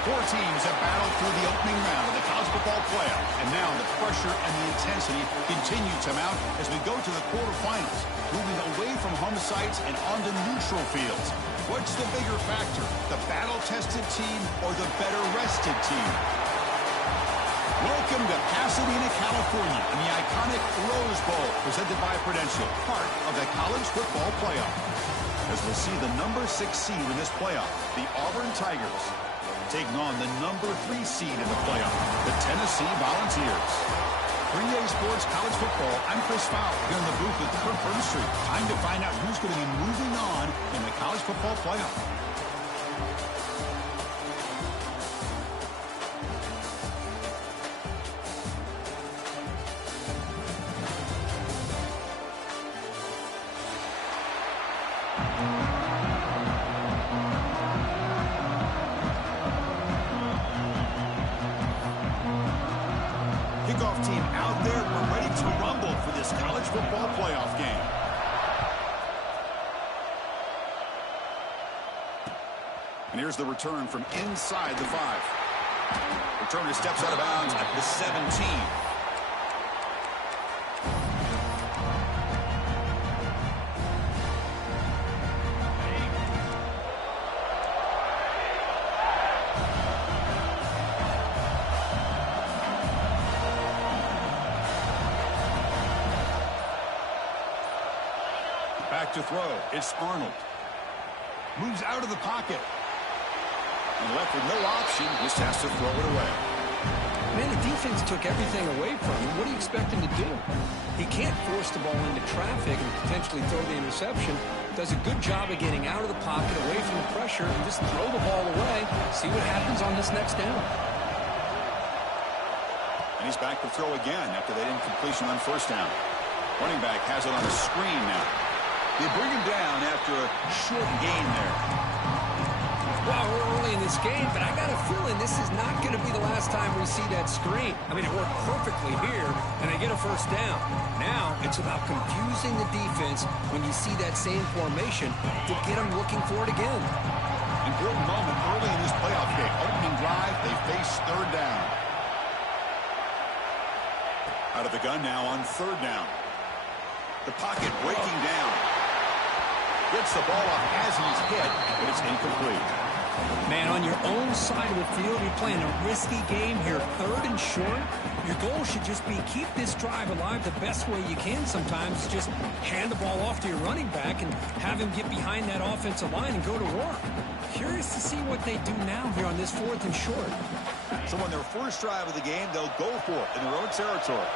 Four teams have battled through the opening round of the college football playoff, and now the pressure and the intensity continue to mount as we go to the quarterfinals, moving away from home sites and onto neutral fields. What's the bigger factor, the battle-tested team or the better-rested team? Welcome to Pasadena, California, in the iconic Rose Bowl, presented by Prudential, part of the college football playoff. As we'll see the number 6 seed in this playoff, the Auburn Tigers, taking on the number 3 seed in the playoff, the Tennessee Volunteers. 3A Sports College Football, I'm Chris Fowler, here in the booth with Kurt Burnstreet. Time to find out who's going to be moving on in the college football playoff. Kickoff team out there. We're ready to rumble for this college football playoff game. And here's the return from inside the 5. Returner steps out of bounds at the 17. Back to throw. It's Arnold. Moves out of the pocket. And left with no option, just has to throw it away. Man, the defense took everything away from him. What do you expect him to do? He can't force the ball into traffic and potentially throw the interception. Does a good job of getting out of the pocket, away from the pressure, and just throw the ball away. See what happens on this next down. And he's back to throw again after that incompletion on first down. Running back has it on a screen now. They bring him down after a short gain there. Well, we're early in this game, but I got a feeling this is not going to be the last time we see that screen. I mean, it worked perfectly here, and they get a first down. Now, it's about confusing the defense when you see that same formation to get them looking for it again. Important moment early in this playoff game. Opening drive, they face third down. Out of the gun now on third down. The pocket breaking down. Gets the ball off as he's hit, but it's incomplete. Man, on your own side of the field, you're playing a risky game here. Third and short. Your goal should just be keep this drive alive the best way you can sometimes. Just hand the ball off to your running back and have him get behind that offensive line and go to work. Curious to see what they do now here on this 4th and short. So on their first drive of the game, they'll go for it in their own territory.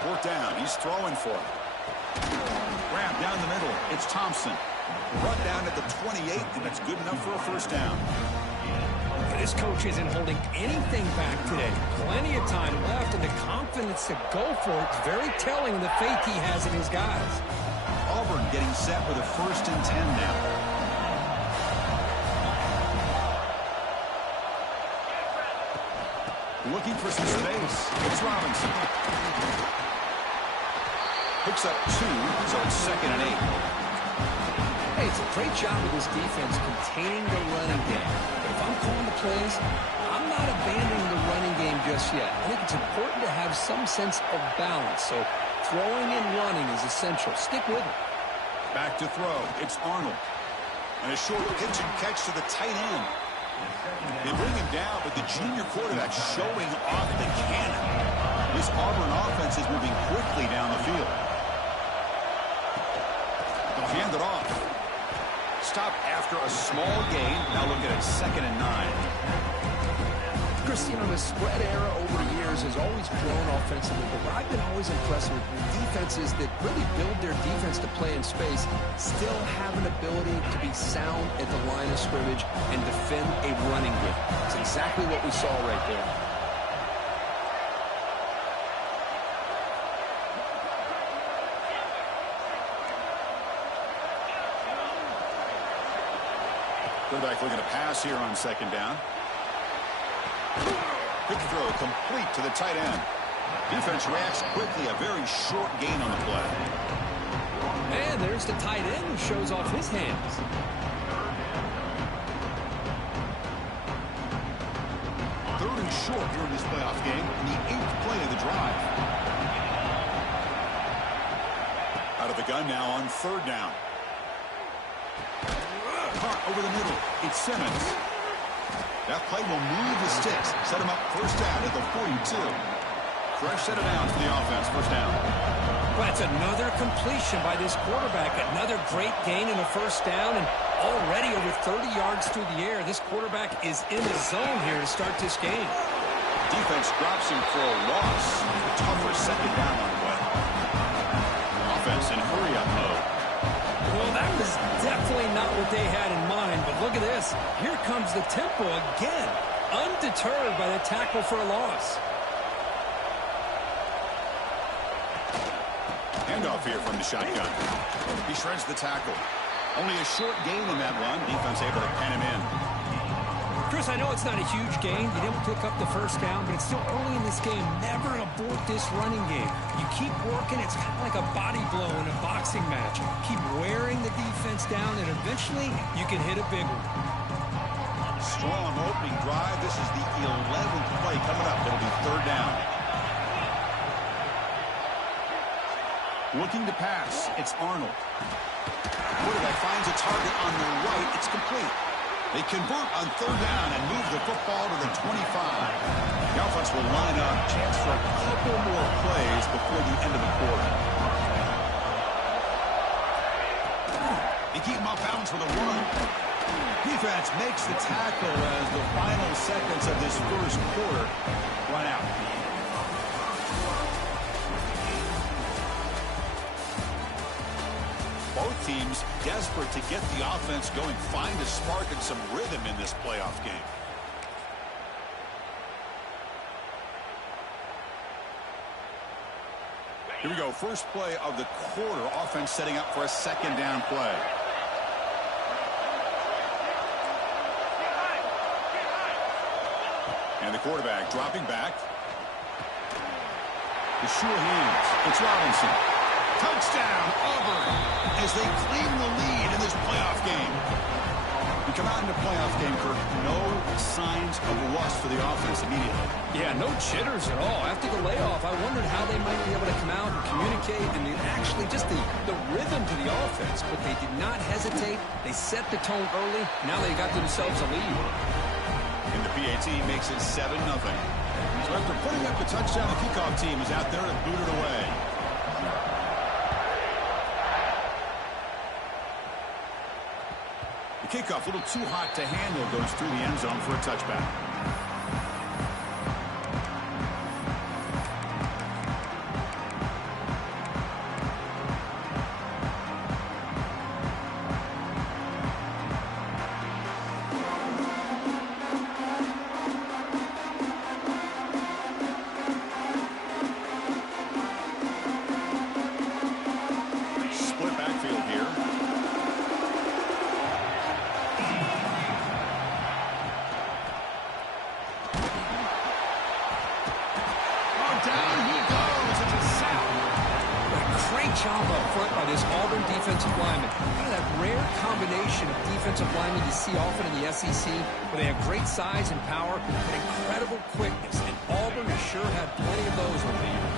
Fourth down. He's throwing for it. Grab down the middle. It's Thompson. Run down at the 28, and that's good enough for a first down. This coach isn't holding anything back today. Plenty of time left, and the confidence to go for it is very telling of the faith he has in his guys. Auburn getting set with a 1st and 10 now. Looking for some space. It's Robinson. Picks up 2, so it's 2nd and 8. Hey, it's a great job of this defense containing the running game. But if I'm calling the plays, I'm not abandoning the running game just yet. I think it's important to have some sense of balance. So throwing and running is essential. Stick with it. Back to throw. It's Arnold. And a short pitch and catch to the tight end. They bring him down, but the junior quarterback showing off the cannon. This Auburn offense is moving quickly down the field. They'll hand it off. Stop after a small gain. Now look at it, 2nd and 9. Christian, the spread era over the years has always grown offensively, but what I've been always impressed with defenses that really build their defense to play in space still have an ability to be sound at the line of scrimmage and defend a running game. It's exactly what we saw right there. Quarterback looking to pass here on 2nd down. Quick throw complete to the tight end. Defense reacts quickly. A very short gain on the play. And there's the tight end who shows off his hands. Third and short during this playoff game. The 8th play of the drive. Out of the gun now on 3rd down. Caught over the middle. It's Simmons. That play will move the sticks. Set him up 1st down at the 42. Fresh set of downs for the offense. 1st down. Well, that's another completion by this quarterback. Another great gain in a 1st down, and already over 30 yards through the air. This quarterback is in the zone here to start this game. Defense drops him for a loss. A tougher 2nd down on the way. Offense in hurry-up mode. Well, that was definitely not what they had in mind, but look at this. Here comes the tempo again, undeterred by the tackle for a loss. Handoff here from the shotgun. He shreds the tackle. Only a short gain in that run. Defense able to pen him in. Chris, I know it's not a huge gain. You didn't pick up the 1st down, but it's still early in this game. Never abort this running game. You keep working. It's kind of like a body blow in a boxing match. Keep wearing the defense down, and eventually you can hit a big one. Strong opening drive. This is the 11th play coming up. It'll be 3rd down. Looking to pass. It's Arnold. Quarterback finds a target on the right. It's complete. They convert on 3rd down and move the football to the 25. The offense will line up. Chance for a couple more plays before the end of the quarter. They keep him off bounds with a run. Defense makes the tackle as the final seconds of this 1st quarter run out. Both teams desperate to get the offense going, find a spark and some rhythm in this playoff game. Here we go. First play of the quarter. Offense setting up for a 2nd down play. And the quarterback dropping back. The sure hands. It's Robinson. Touchdown, Auburn, as they claim the lead in this playoff game. We come out in the playoff game, Kirk. No signs of rust for the offense immediately. Yeah, no jitters at all. After the layoff, I wondered how they might be able to come out and communicate and actually just the rhythm to the offense. But they did not hesitate. They set the tone early. Now they got themselves a lead. And the PAT makes it 7-0. So after putting up the touchdown, the kickoff team is out there to boot it away. The kickoff, a little too hot to handle, goes through the end zone for a touchback. Split backfield here. Down he goes. It's a sack. Great job up front by this Auburn defensive lineman. Kind of that rare combination of defensive linemen you see often in the SEC, where they have great size and power, but incredible quickness. And Auburn has sure had plenty of those over the years.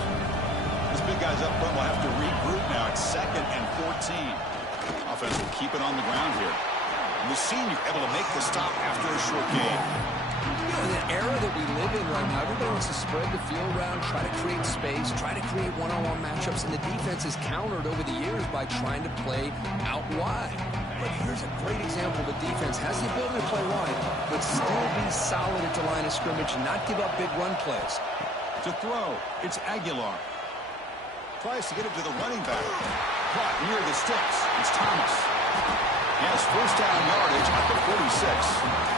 These big guys up front will have to regroup now. It's 2nd and 14. Offense will keep it on the ground here. And the senior able to make the stop after a short gain. You know, in the era that we live in right now, everybody wants to spread the field around, try to create space, try to create one-on-one matchups, and the defense is countered over the years by trying to play out wide. But here's a great example. The defense has the ability to play wide, but still be solid at the line of scrimmage and not give up big run plays. To throw, it's Aguilar. Tries to get it to the running back. Caught near the sticks. It's Thomas. He has 1st down yardage at the 46.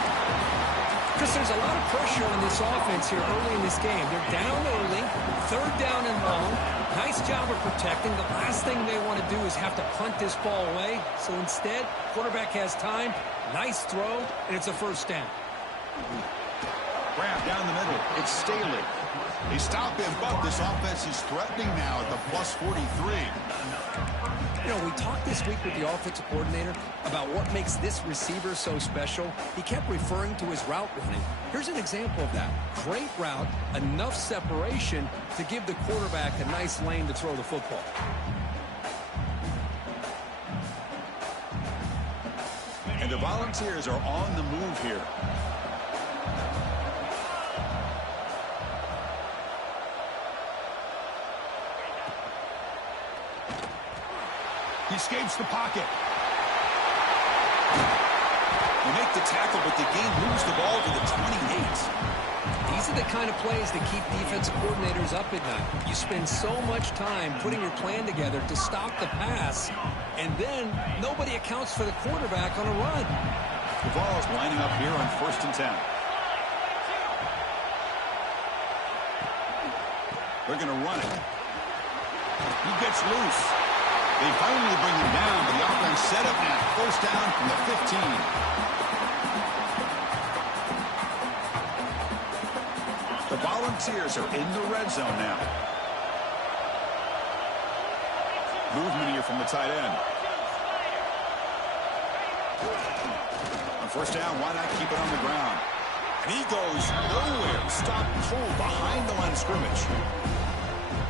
Chris, there's a lot of pressure on this offense here early in this game. They're down early, 3rd down and long. Nice job of protecting. The last thing they want to do is have to punt this ball away. So instead, quarterback has time, nice throw, and it's a 1st down. Grab down the middle. It's Staley. They stop him, but this offense is threatening now at the plus 43. You know, we talked this week with the offensive coordinator about what makes this receiver so special. He kept referring to his route running. Here's an example of that. Great route, enough separation to give the quarterback a nice lane to throw the football. And the Volunteers are on the move here. He escapes the pocket. They make the tackle, but the game moves the ball to the 28. These are the kind of plays that keep defensive coordinators up at night. You spend so much time putting your plan together to stop the pass, and then nobody accounts for the quarterback on a run. The ball is lining up here on 1st and 10. They're going to run it. He gets loose. They finally bring him down, but the offense set up now. 1st down from the 15. The Volunteers are in the red zone now. Movement here from the tight end. On 1st down, why not keep it on the ground? And he goes nowhere. Stop cold behind the line of scrimmage.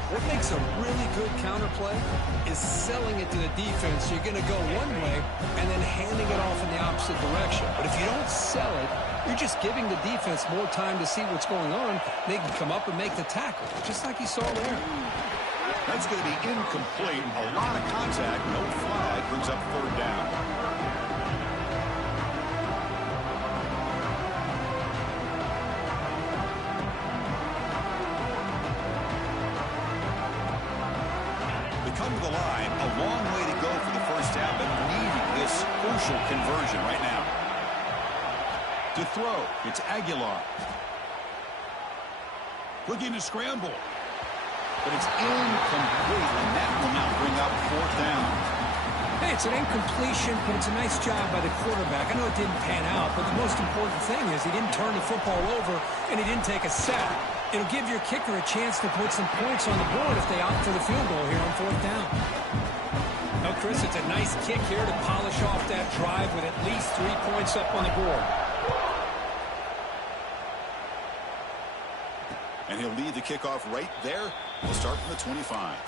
What makes a really good counterplay is selling it to the defense. You're going to go one way and then handing it off in the opposite direction. But if you don't sell it, you're just giving the defense more time to see what's going on. They can come up and make the tackle, just like you saw there. That's going to be incomplete. A lot of contact. No flag. Brings up 3rd down. Come to the line, a long way to go for the 1st down, but needing this crucial conversion right now. To throw, it's Aguilar. Looking to scramble, but it's incomplete, and that will now bring up 4th down. Hey, it's an incompletion, but it's a nice job by the quarterback. I know it didn't pan out, but the most important thing is he didn't turn the football over, and he didn't take a sack. It'll give your kicker a chance to put some points on the board if they opt for the field goal here on 4th down. Now, Chris, it's a nice kick here to polish off that drive with at least 3 points up on the board. And he'll lead the kickoff right there. We'll start from the 25.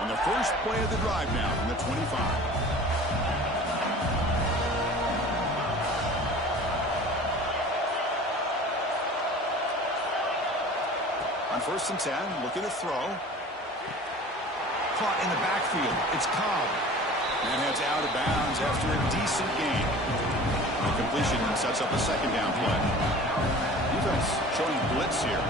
On the first play of the drive now from the 25. On 1st and 10, looking to throw. Caught in the backfield. It's Cobb. And heads out of bounds after a decent gain. The completion sets up a 2nd down play. Defense showing blitz here.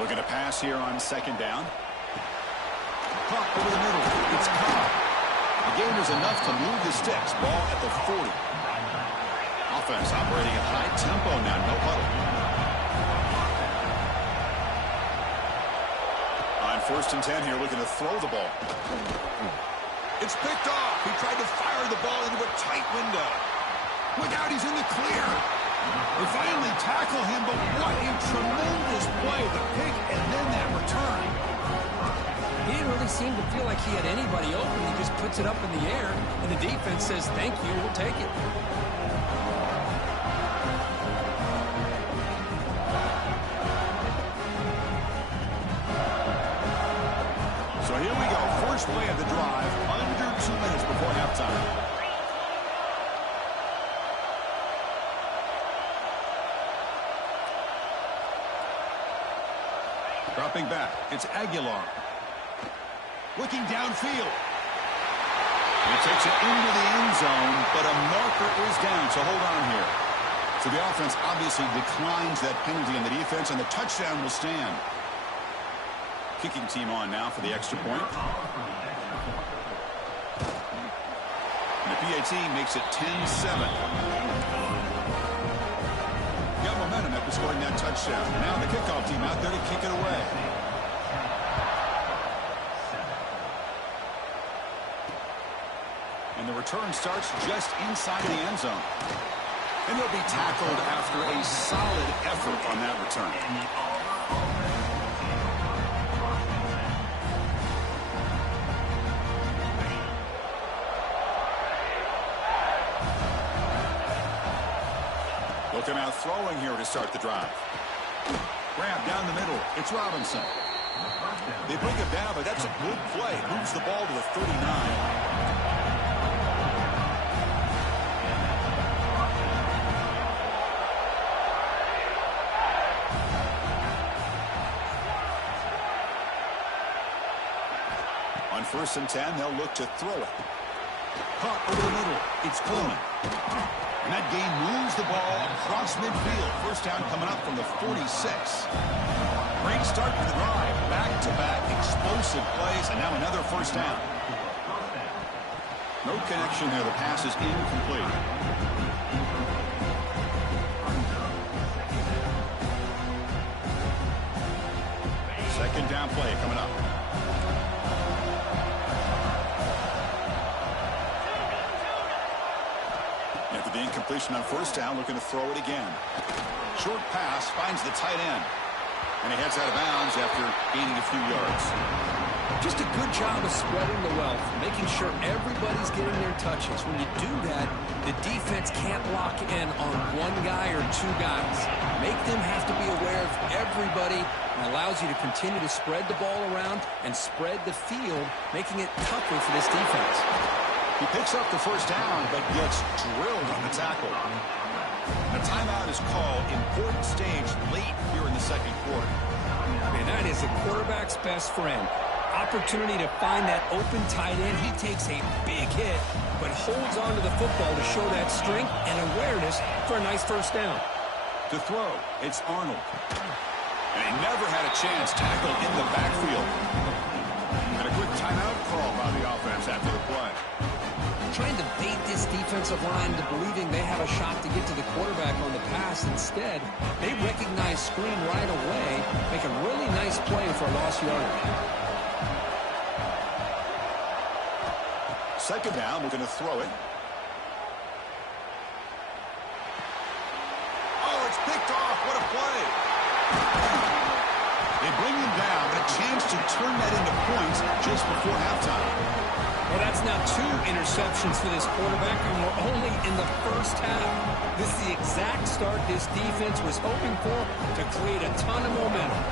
Looking to pass here on 2nd down. Caught over the middle. It's Cobb. The gain is enough to move the sticks. Ball at the 40. Offense operating at high tempo now. No huddle. On 1st and 10 here, looking to throw the ball. It's picked off. He tried to fire the ball into a tight window. Look out, he's in the clear. They finally tackle him, but what a tremendous play. The pick and then that return. He didn't really seem to feel like he had anybody open. He just puts it up in the air, and the defense says, thank you, we'll take it. So here we go. First play of the drive, under 2 minutes before halftime. Dropping back, it's Aguilar. Looking downfield. He takes it into the end zone, but a marker is down, so hold on here. So the offense obviously declines that penalty in the defense, and the touchdown will stand. Kicking team on now for the extra point. And the PAT makes it 10-7. Got momentum after scoring that touchdown. Now the kickoff team out there to kick it away. And the return starts just inside the end zone. And he'll be tackled after a solid effort on that return. Looking out throwing here to start the drive. Grab down the middle. It's Robinson. They bring it down, but that's a good play. Moves the ball to the 39. On 1st and 10, they'll look to throw it. Caught over the middle. It's Coleman. And that gain moves the ball across midfield. First down coming up from the 46. Great start to the drive. Back-to-back explosive plays, and now another first down. No connection there. The pass is incomplete. Second down play coming up. After the incompletion on first down, looking to throw it again. Short pass finds the tight end. And he heads out of bounds after gaining a few yards. Just a good job of spreading the wealth, making sure everybody's getting their touches. When you do that, the defense can't lock in on one guy or two guys. Make them have to be aware of everybody, and allows you to continue to spread the ball around and spread the field, making it tougher for this defense. He picks up the first down, but gets drilled on the tackle. A timeout is called. Important stage late here in the second quarter. And that is a quarterback's best friend. Opportunity to find that open tight end. He takes a big hit, but holds on to the football to show that strength and awareness for a nice first down. To throw, it's Arnold. And he never had a chance. Tackled in the backfield. And a quick timeout call by the offense after the play. Trying to bait this defensive line into believing they have a shot to get to the quarterback on the pass. Instead, they recognize screen right away, make a really nice play for a lost yardage. Second down, we're going to throw it. Oh, it's picked off. What a play. They bring him down, but a chance to turn that into points just before halftime. Well, that's now 2 interceptions for this quarterback, and we're only in the first half. This is the exact start this defense was hoping for to create a ton of momentum.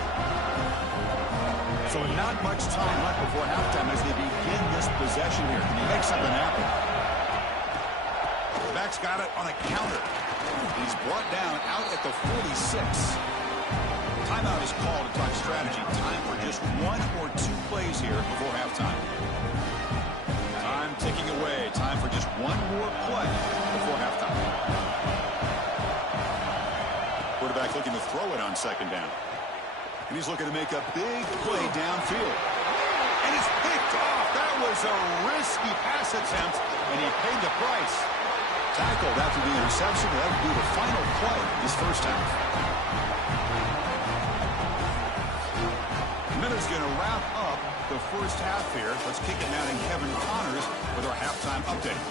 So not much time left before halftime as they begin this possession here. Can he make something happen? The back's got it on a counter. He's brought down out at the 46. Timeout is called to talk strategy. Time for just 1 or 2 plays here before halftime. Time ticking away. Time for just 1 more play before halftime. Quarterback looking to throw it on second down. And he's looking to make a big play downfield. And it's picked off. That was a risky pass attempt, and he paid the price. Tackled after the interception. That would be the final play this first half. Miller's going to wrap up the first half here. Let's kick it now to Kevin Connors with our halftime update.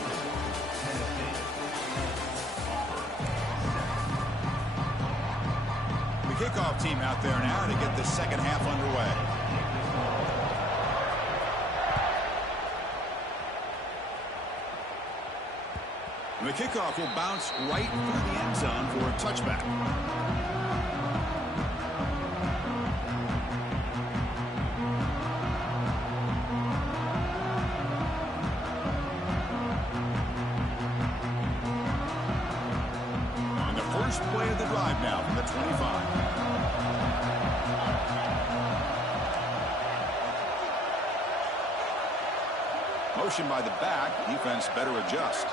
The kickoff team out there now to get the second half underway. And the kickoff will bounce right through the end zone for a touchback. First play of the drive now from the 25. Motion by the back. Defense better adjust.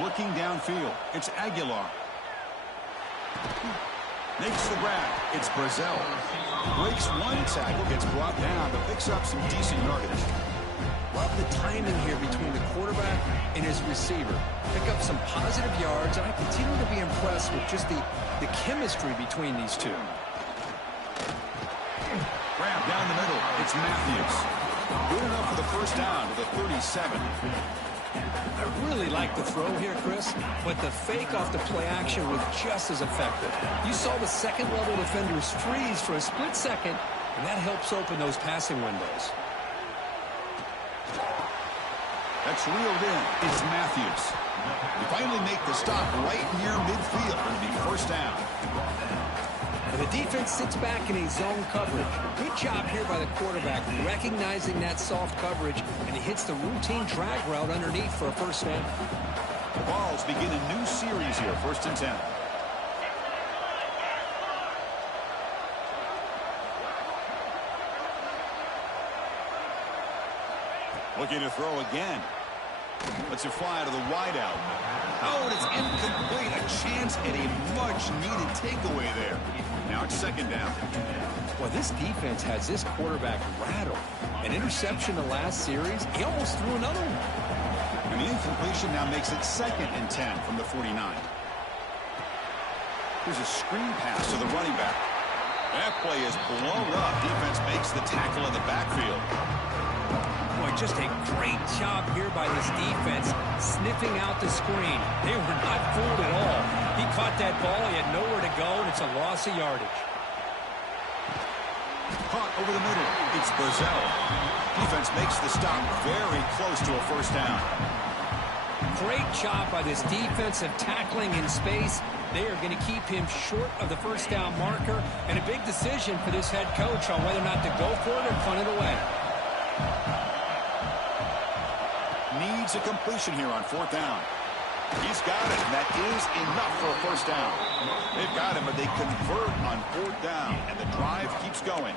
Looking downfield. It's Aguilar. Makes the grab. It's Brazil. Breaks one tackle, gets brought down, but picks up some decent yardage. Love the timing here between the quarterback and his receiver. Pick up some positive yards, and I continue to be impressed with just the chemistry between these two. Grab down the middle. It's Matthews. Good enough for the first down to the 37. I really like the throw here, Chris, but the fake off the play action was just as effective. You saw the second-level defenders freeze for a split second, and that helps open those passing windows. That's reeled in. It's Matthews. They finally make the stop right near midfield. It'll be first down. And the defense sits back in a zone coverage. Good job here by the quarterback, recognizing that soft coverage, and he hits the routine drag route underneath for a first down. The Vols begin a new series here, 1st and 10. Looking to throw again. Lets it fly to the wideout. Oh, and it's incomplete. A chance at a much-needed takeaway there. Now it's 2nd down. Well, this defense has this quarterback rattled. An interception the last series, he almost threw another one. And the incompletion now makes it 2nd and 10 from the 49. Here's a screen pass to the running back. That play is blown up. Defense makes the tackle in the backfield. Boy, just a great job here by this defense, sniffing out the screen. They were not fooled at all. He caught that ball. He had nowhere to go, and it's a loss of yardage. Caught over the middle. It's Brazell. Defense makes the stop very close to a first down. Great job by this defensive tackling in space. They are going to keep him short of the first down marker, and a big decision for this head coach on whether or not to go for it or punt it away. Needs a completion here on 4th down. He's got it, and that is enough for a first down. They've got him, but they convert on 4th down, and the drive keeps going.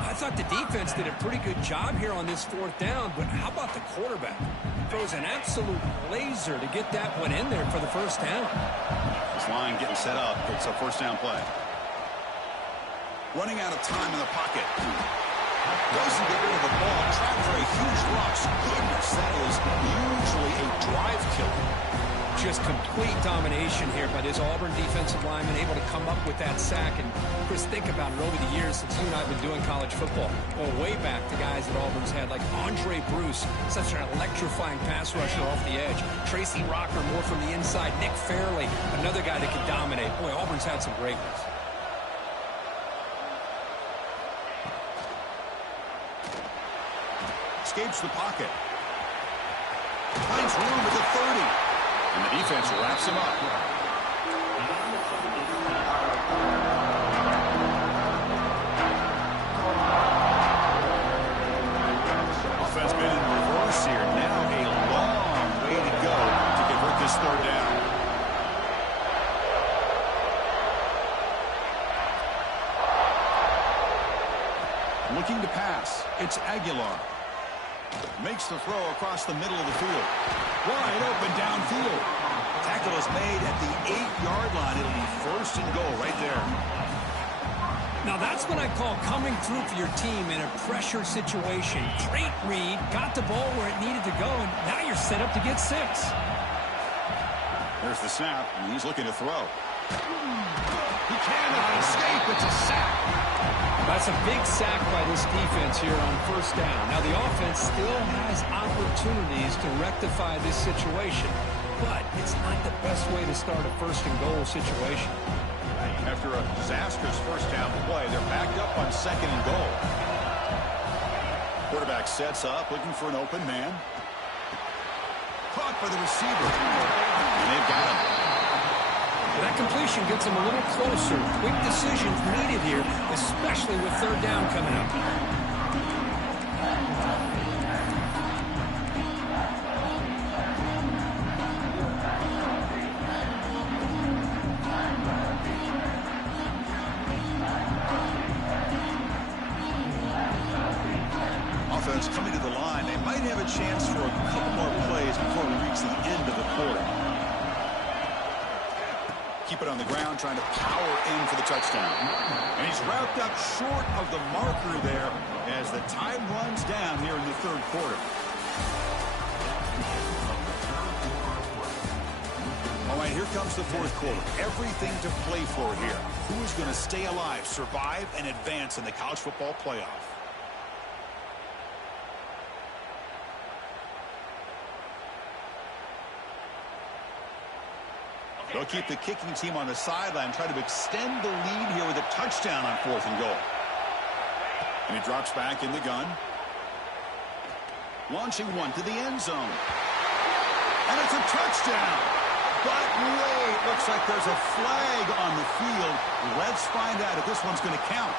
I thought the defense did a pretty good job here on this 4th down, but how about the quarterback? Throws an absolute laser to get that one in there for the first down. This line getting set up. It's a first down play. Running out of time in the pocket. Doesn't get rid of the ball. Trying for a huge loss. Goodness, that is usually a drive killer. Just complete domination here by this Auburn defensive lineman, able to come up with that sack. And Chris, think about it over the years since you and I have been doing college football. Going way back to guys that Auburn's had, like Andre Bruce, such an electrifying pass rusher off the edge. Tracy Rocker, more from the inside. Nick Fairley, another guy that can dominate. Boy, Auburn's had some great ones. Escapes the pocket. Finds room at the 30. And the defense wraps him up. Offense been in reverse here. Now a long way to go to convert this 3rd down. Looking to pass. It's Aguilar. Makes the throw across the middle of the field. Wide open downfield. Tackle is made at the 8-yard line. It'll be 1st and goal right there. Now that's what I call coming through for your team in a pressure situation. Great read, got the ball where it needed to go, and now you're set up to get 6. There's the snap, and he's looking to throw. He cannot escape. It's a sack. That's a big sack by this defense here on 1st down. Now the offense still has opportunities to rectify this situation, but it's not the best way to start a 1st and goal situation. After a disastrous first down play, they're backed up on 2nd and goal. Quarterback sets up, looking for an open man. Caught by the receiver. And they've got him. That completion gets him a little closer. Quick decisions needed here, especially with 3rd down coming up. Offense coming to the line. They might have a chance for a couple more plays before we reach the end of the quarter. Keep it on the ground, trying to power in for the touchdown. And he's wrapped up short of the marker there as the time runs down here in the 3rd quarter. All right, here comes the 4th quarter. Everything to play for here. Who is going to stay alive, survive, and advance in the college football playoff? They'll keep the kicking team on the sideline, try to extend the lead here with a touchdown on 4th and goal. And he drops back in the gun. Launching one to the end zone. And it's a touchdown. But wait, looks like there's a flag on the field. Let's find out if this one's going to count.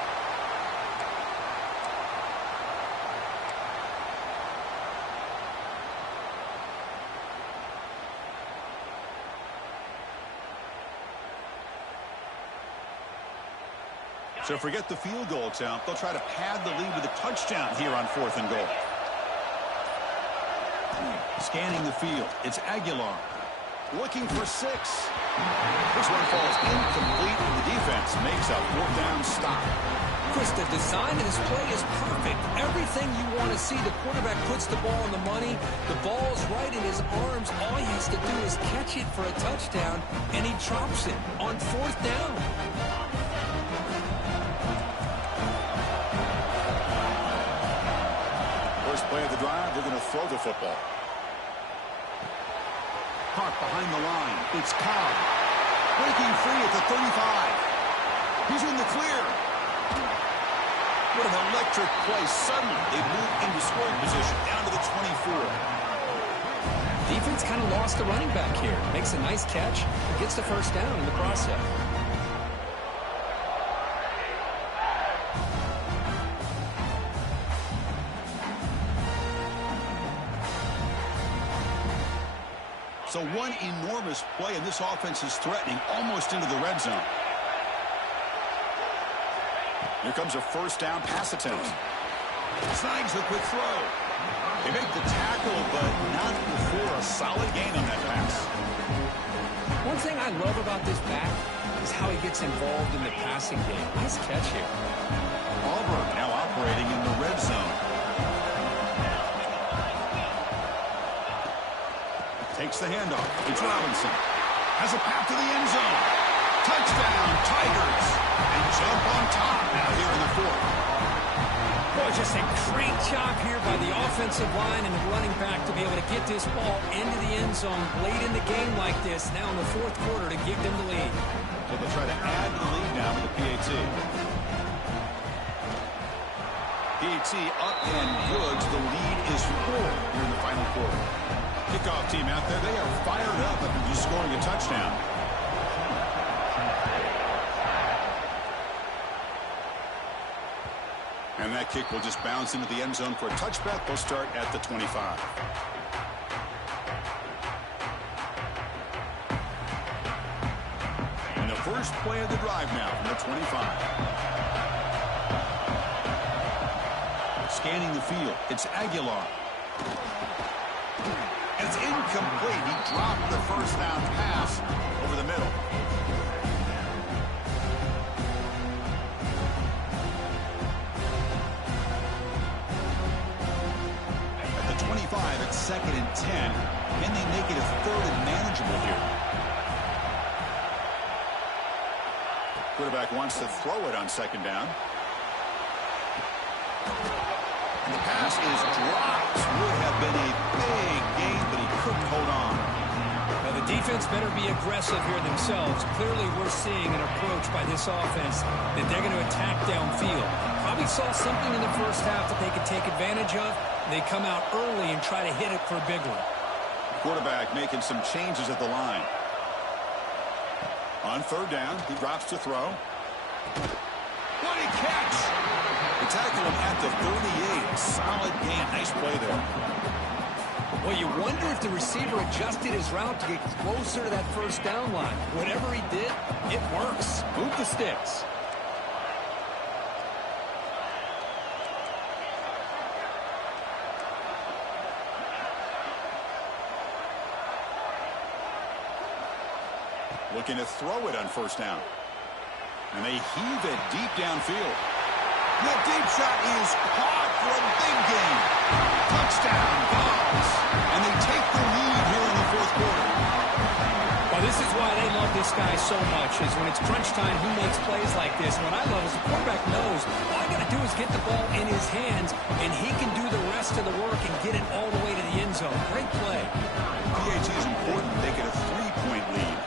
So forget the field goal attempt. They'll try to pad the lead with a touchdown here on 4th and goal. Scanning the field. It's Aguilar. Looking for 6. This one falls incomplete, and the defense makes a 4th down stop. Chris, the design of this play is perfect. Everything you want to see. The quarterback puts the ball on the money. The ball's right in his arms. All he has to do is catch it for a touchdown, and he drops it on 4th down. First play of the drive, they're going to throw the football. Caught behind the line. It's Cobb. Breaking free at the 35. He's in the clear. What an electric play. Suddenly, they move into scoring position down to the 24. Defense kind of lost the running back here. Makes a nice catch. Gets the first down in the process. So one enormous play, and this offense is threatening almost into the red zone. Here comes a first down pass attempt. Snags the quick throw. They make the tackle, but not before a solid gain on that pass. One thing I love about this back is how he gets involved in the passing game. Nice catch here. Auburn now operating in the red zone. Takes the handoff. It's Robinson. Has a path to the end zone. Touchdown, Tigers. And jump on top now here in the 4th. Boy, just a great job here by the offensive line and the running back to be able to get this ball into the end zone late in the game like this, now in the 4th quarter, to give them the lead. So they'll try to add to the lead now with the PAT. PAT up and good. The lead is 4 here in the final quarter. Kickoff team out there, they are fired up after just scoring a touchdown. And that kick will just bounce into the end zone for a touchback. They'll start at the 25. And the first play of the drive now from the 25. Scanning the field, it's Aguilar. It's incomplete. He dropped the first down pass over the middle. At the 25, it's 2nd and 10. Can they make it a 3rd and manageable here? Quarterback wants to throw it on 2nd down. And the pass is dropped. Would have been a big gain, but he couldn't hold on. Now, the defense better be aggressive here themselves. Clearly, we're seeing an approach by this offense that they're going to attack downfield. Probably saw something in the first half that they could take advantage of. They come out early and try to hit it for a big one. Quarterback making some changes at the line. On 3rd down, he drops to throw. What a catch! They tackle him at the 38. Solid gain. Nice play there. Well, you wonder if the receiver adjusted his route to get closer to that first down line. Whatever he did, it works. Move the sticks. Looking to throw it on 1st down. And they heave it deep downfield. That deep shot is caught for a big gain. Touchdown, Dogs. And they take the lead here in the 4th quarter. Well, this is why they love this guy so much, is when it's crunch time, he makes plays like this. What I love is the quarterback knows all I got to do is get the ball in his hands, and he can do the rest of the work and get it all the way to the end zone. Great play. PAT is important. They get a 3-point lead.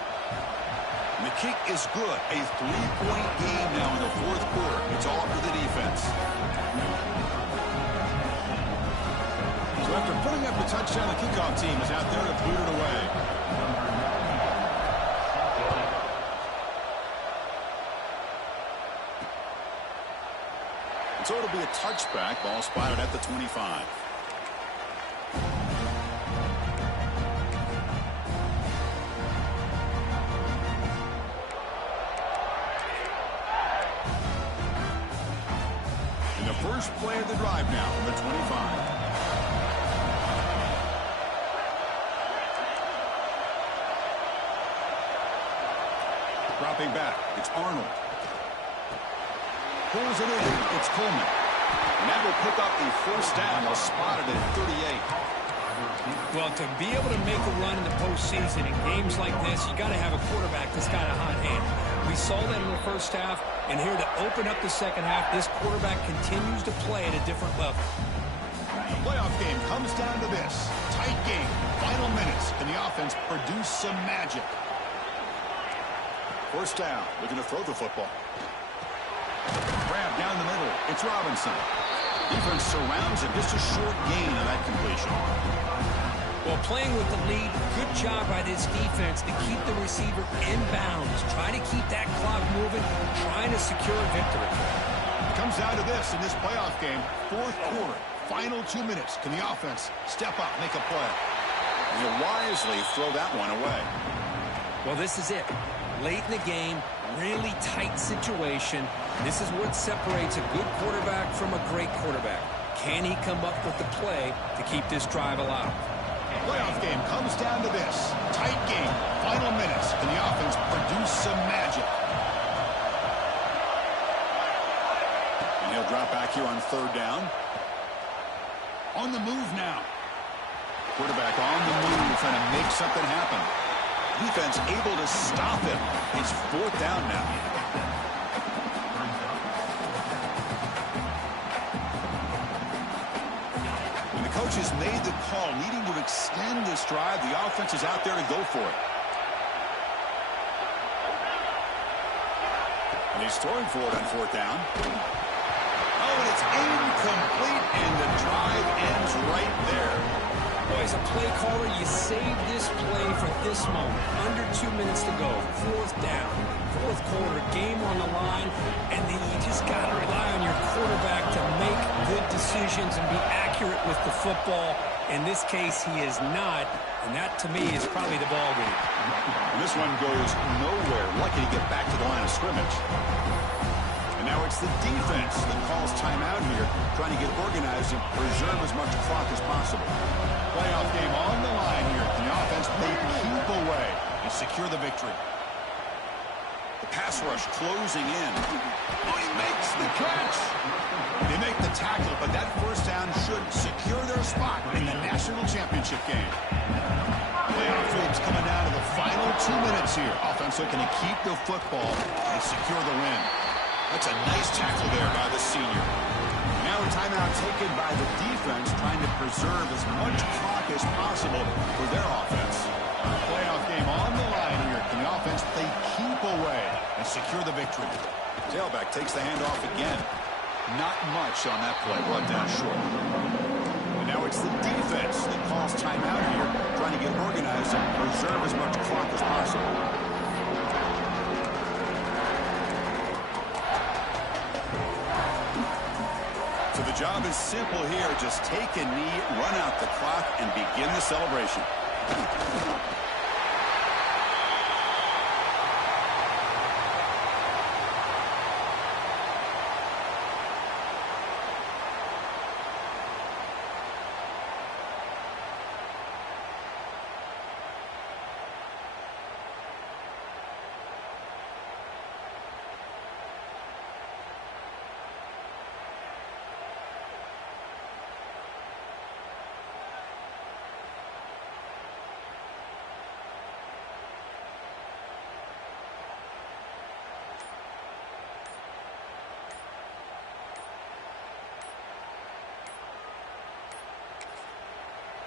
kick is good. A 3-point game now in the fourth quarter. It's all up to the defense. So after putting up the touchdown, the kickoff team is out there to boot it away. And so it'll be a touchback. Ball spotted at the 25. And the first play of the drive now from the 25. Dropping back, it's Arnold. Pulls it in, it's Coleman. And that will pick up the first down. They'll spot it at 38. Well, to be able to make a run in the postseason in games like this, you got to have a quarterback that's got a hot hand. We saw that in the first half, and here to open up the second half, this quarterback continues to play at a different level. Playoff game comes down to this. Tight game, final minutes, and the offense produce some magic. First down, looking to throw the football. Grab down the middle, it's Robinson. Defense surrounds him, just a short gain on that completion. Well, playing with the lead, good job by this defense to keep the receiver in bounds. Try to keep that clock moving, trying to secure a victory. It comes down to this in this playoff game, fourth quarter, final 2 minutes. Can the offense step up, make a play? And he'll wisely throw that one away. Well, this is it. Late in the game, really tight situation. This is what separates a good quarterback from a great quarterback. Can he come up with the play to keep this drive alive? Playoff game comes down to this. Tight game, final minutes. Can the offense produce some magic? And he'll drop back here on third down. On the move now. Quarterback on the move, trying to make something happen. Defense able to stop him. It's fourth down now. And the coach has made the call, needing to extend this drive. The offense is out there to go for it. And he's throwing for it on fourth down. Oh, and it's incomplete, and the drive ends right there. Boy, as a play caller, you save this play for this moment. Under 2 minutes to go. Fourth down. Fourth quarter. Game on the line. And then you just got to rely on your quarterback to make good decisions and be accurate with the football. In this case, he is not. And that, to me, is probably the ball game. And this one goes nowhere. Lucky to get back to the line of scrimmage. And now it's the defense that calls timeout here, trying to get organized and preserve as much clock as possible. Playoff game on the line here. Can the offense play keep away and secure the victory? The pass rush closing in. Oh, he makes the catch. They make the tackle, but that first down should secure their spot in the national championship game. Playoff hoops coming down to the final 2 minutes here. Offense looking to keep the football and secure the win. That's a nice tackle there by the senior. Now a timeout taken by the defense, trying to preserve as much clock as possible for their offense. Playoff game on the line here. Can the offense play keep away and secure the victory? Tailback takes the handoff again. Not much on that play, brought down short. And now it's the defense that calls timeout here, trying to get organized and preserve as much clock as possible. So the job is simple here. Just take a knee, run out the clock, and begin the celebration.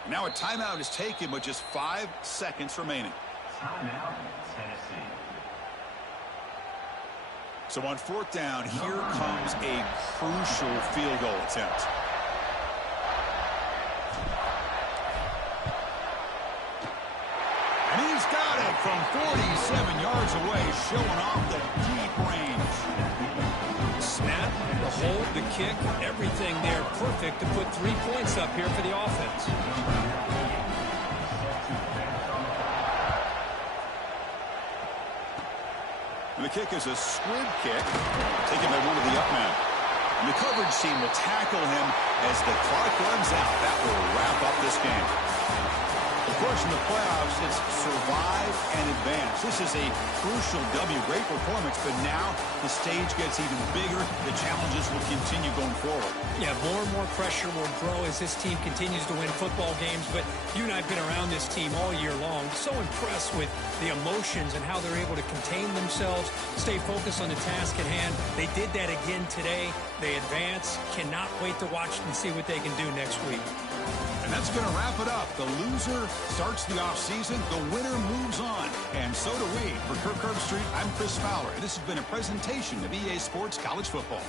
Now a timeout is taken with just 5 seconds remaining. Timeout, Tennessee. So on fourth down, here comes a crucial field goal attempt. And he's got it from 47 yards away, showing off the deep range. Snap, the hold, the kick, everything there perfect to put 3 points up here for the offense. And the kick is a squib kick, taken by one of the up men. And the coverage team will tackle him as the clock runs out. That will wrap up this game. Of course, in the playoffs, it's survive and advance. This is a crucial W. Great performance, but now the stage gets even bigger. The challenges will continue going forward. Yeah, more and more pressure will grow as this team continues to win football games, but you and I have been around this team all year long. So impressed with the emotions and how they're able to contain themselves, stay focused on the task at hand. They did that again today. They advance. Cannot wait to watch and see what they can do next week. And that's going to wrap it up. The loser starts the offseason. The winner moves on. And so do we. For Kirk Herbstreit, I'm Chris Fowler. This has been a presentation of EA Sports College Football.